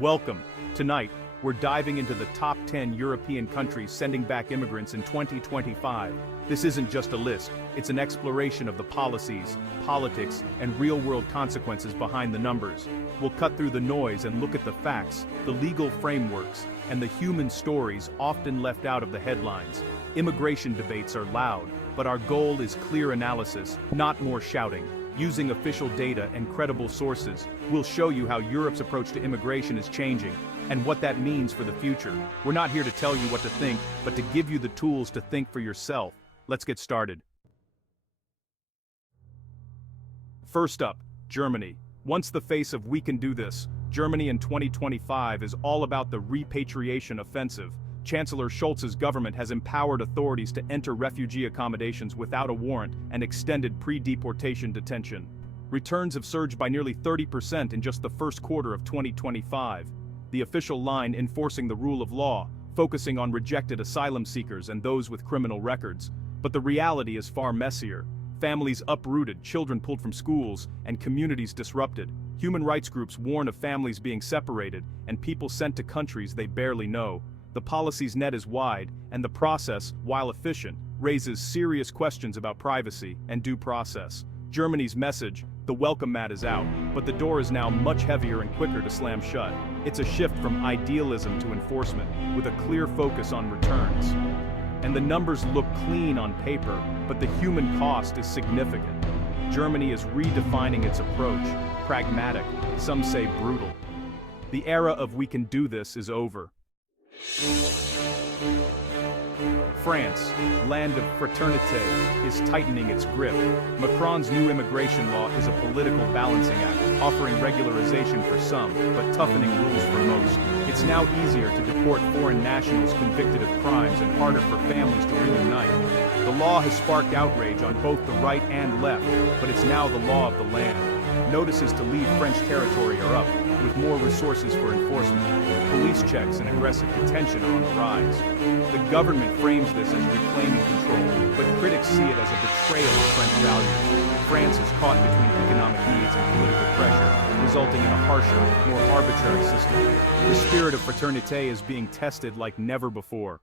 Welcome. Tonight, we're diving into the top 10 European countries sending back immigrants in 2025. This isn't just a list, it's an exploration of the policies, politics, and real-world consequences behind the numbers. We'll cut through the noise and look at the facts, the legal frameworks, and the human stories often left out of the headlines. Immigration debates are loud, but our goal is clear analysis, not more shouting. Using official data and credible sources, we'll show you how Europe's approach to immigration is changing, and what that means for the future. We're not here to tell you what to think, but to give you the tools to think for yourself. Let's get started. First up, Germany. Once the face of "we can do this," Germany in 2025 is all about the repatriation offensive. Chancellor Scholz's government has empowered authorities to enter refugee accommodations without a warrant and extended pre-deportation detention. Returns have surged by nearly 30% in just the first quarter of 2025. The official line enforcing the rule of law, focusing on rejected asylum seekers and those with criminal records. But the reality is far messier. Families uprooted, children pulled from schools, and communities disrupted. Human rights groups warn of families being separated and people sent to countries they barely know. The policy's net is wide, and the process, while efficient, raises serious questions about privacy and due process. Germany's message, the welcome mat is out, but the door is now much heavier and quicker to slam shut. It's a shift from idealism to enforcement, with a clear focus on returns. And the numbers look clean on paper, but the human cost is significant. Germany is redefining its approach, pragmatic, some say brutal. The era of "we can do this" is over. France, land of fraternité, is tightening its grip. Macron's new immigration law is a political balancing act, offering regularization for some, but toughening rules for most. It's now easier to deport foreign nationals convicted of crimes and harder for families to reunite. The law has sparked outrage on both the right and left, but it's now the law of the land. Notices to leave French territory are up, with more resources for enforcement. Police checks and aggressive detention are on the rise. The government frames this as reclaiming control, but critics see it as a betrayal of French values. France is caught between economic needs and political pressure, resulting in a harsher, more arbitrary system. The spirit of fraternité is being tested like never before.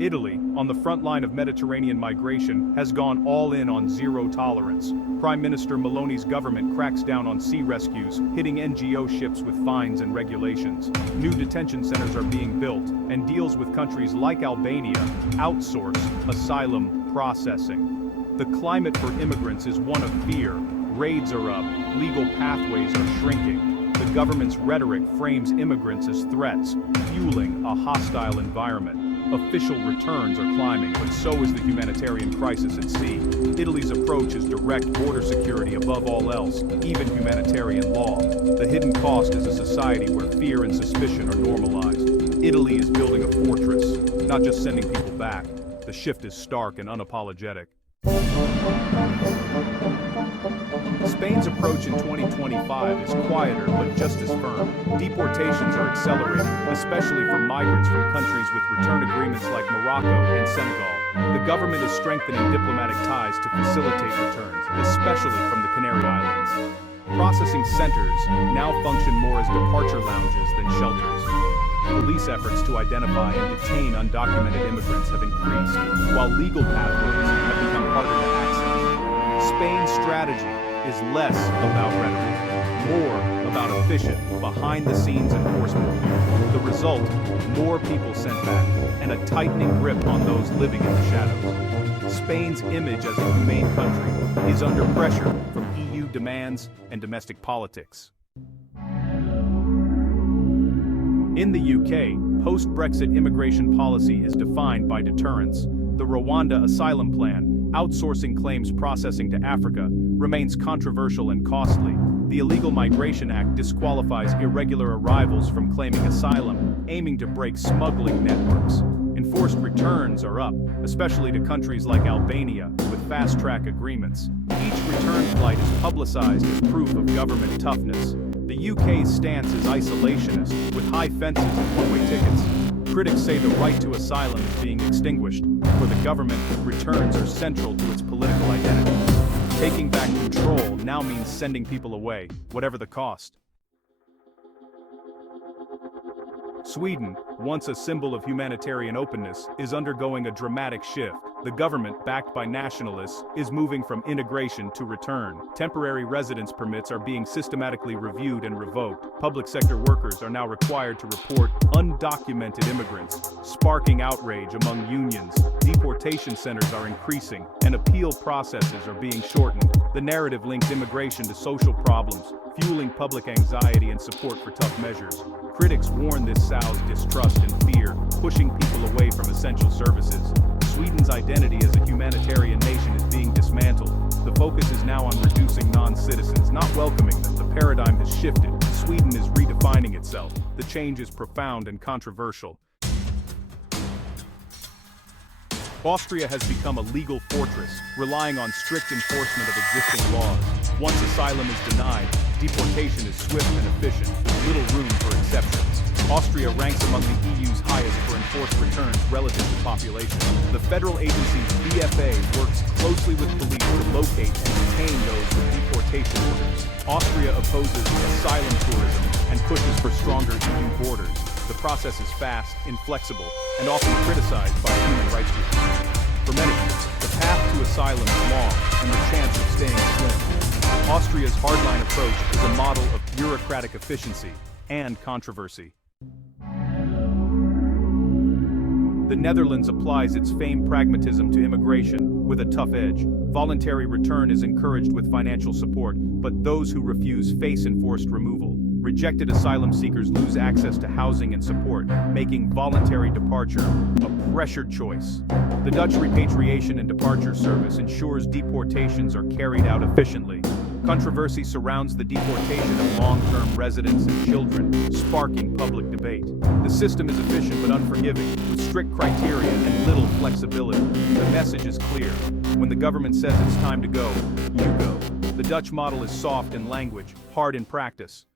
Italy, on the front line of Mediterranean migration, has gone all in on zero tolerance. Prime Minister Meloni's government cracks down on sea rescues, hitting NGO ships with fines and regulations. New detention centers are being built, and deals with countries like Albania outsource asylum processing. The climate for immigrants is one of fear. Raids are up, legal pathways are shrinking. The government's rhetoric frames immigrants as threats, fueling a hostile environment. Official returns are climbing, but so is the humanitarian crisis at sea. Italy's approach is direct border security above all else, even humanitarian law. The hidden cost is a society where fear and suspicion are normalized. Italy is building a fortress, not just sending people back. The shift is stark and unapologetic. Spain's approach in 2025 is quieter but just as firm. Deportations are accelerating, especially for migrants from countries with return agreements like Morocco and Senegal. The government is strengthening diplomatic ties to facilitate returns, especially from the Canary Islands. Processing centers now function more as departure lounges than shelters. Police efforts to identify and detain undocumented immigrants have increased, while legal pathways have become harder to access. Spain's strategy is less about rhetoric, more about efficient, behind-the-scenes enforcement. The result, more people sent back, and a tightening grip on those living in the shadows. Spain's image as a humane country is under pressure from EU demands and domestic politics. In the UK, post-Brexit immigration policy is defined by deterrence. The Rwanda asylum plan, outsourcing claims processing to Africa, remains controversial and costly. The Illegal Migration Act disqualifies irregular arrivals from claiming asylum, aiming to break smuggling networks. Enforced returns are up, especially to countries like Albania, with fast-track agreements. Each return flight is publicized as proof of government toughness. The UK's stance is isolationist, with high fences and one-way tickets. Critics say the right to asylum is being extinguished. For the government, returns are central to its political identity. Taking back control now means sending people away, whatever the cost. Sweden, once a symbol of humanitarian openness, is undergoing a dramatic shift. The government, backed by nationalists, is moving from integration to return. Temporary residence permits are being systematically reviewed and revoked. Public sector workers are now required to report undocumented immigrants, sparking outrage among unions. Deportation centers are increasing, and appeal processes are being shortened. The narrative links immigration to social problems, fueling public anxiety and support for tough measures. Critics warn this sows distrust and fear, pushing people away from essential services. Sweden's identity as a humanitarian nation is being dismantled. The focus is now on reducing non-citizens, not welcoming them. The paradigm has shifted. Sweden is redefining itself. The change is profound and controversial. Austria has become a legal fortress, relying on strict enforcement of existing laws. Once asylum is denied, deportation is swift and efficient, little room for exceptions. Austria ranks among the EU's highest for enforced returns relative to population. The federal agency BFA works closely with police to locate and detain those with deportation orders. Austria opposes asylum tourism and pushes for stronger EU borders. The process is fast, inflexible, and often criticized by human rights groups. For many, the path to asylum is long, and the chance of staying slim. Austria's hardline approach is a model of bureaucratic efficiency and controversy. The Netherlands applies its famed pragmatism to immigration with a tough edge. Voluntary return is encouraged with financial support, but those who refuse face enforced removal. Rejected asylum seekers lose access to housing and support, making voluntary departure a pressured choice. The Dutch Repatriation and Departure Service ensures deportations are carried out efficiently. Controversy surrounds the deportation of long-term residents and children, sparking public debate. The system is efficient but unforgiving, with strict criteria and little flexibility. The message is clear. When the government says it's time to go, you go. The Dutch model is soft in language, hard in practice.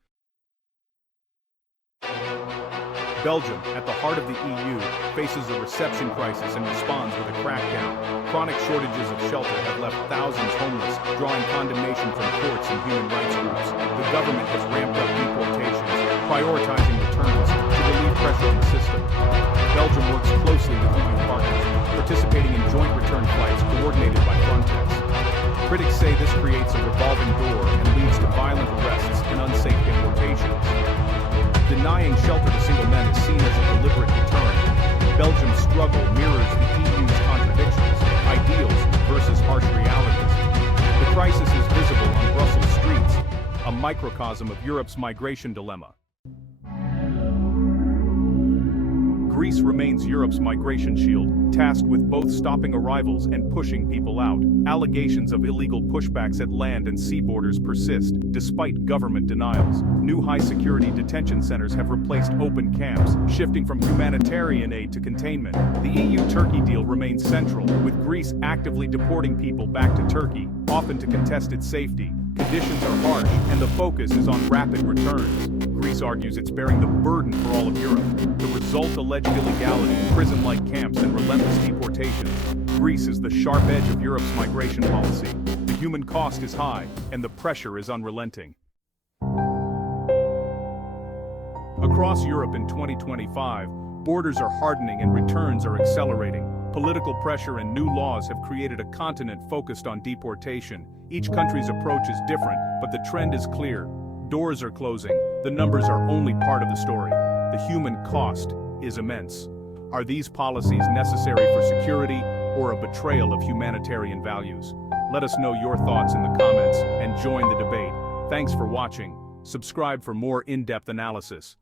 Belgium, at the heart of the EU, faces a reception crisis and responds with a crackdown. Chronic shortages of shelter have left thousands homeless, drawing condemnation from courts and human rights groups. The government has ramped up deportations, prioritizing returns to relieve pressure on the system. Belgium works closely with EU partners, participating in joint return flights coordinated by Frontex. Critics say this creates a revolving door and leads to violent arrests and unsafe deportations. Denying shelter to single men is seen as a deliberate deterrent. Belgium's struggle mirrors the EU's contradictions, ideals versus harsh realities. The crisis is visible on Brussels streets, a microcosm of Europe's migration dilemma. Greece remains Europe's migration shield, tasked with both stopping arrivals and pushing people out. Allegations of illegal pushbacks at land and sea borders persist, despite government denials. New high-security detention centers have replaced open camps, shifting from humanitarian aid to containment. The EU-Turkey deal remains central, with Greece actively deporting people back to Turkey, often to contest its safety. Conditions are harsh, and the focus is on rapid returns. Greece argues it's bearing the burden for all of Europe. The result: alleged illegality, prison-like camps, and relentless deportations. Greece is the sharp edge of Europe's migration policy. The human cost is high, and the pressure is unrelenting. Across Europe in 2025, borders are hardening and returns are accelerating. Political pressure and new laws have created a continent focused on deportation. Each country's approach is different, but the trend is clear. Doors are closing. The numbers are only part of the story. The human cost is immense. Are these policies necessary for security or a betrayal of humanitarian values? Let us know your thoughts in the comments and join the debate. Thanks for watching. Subscribe for more in-depth analysis.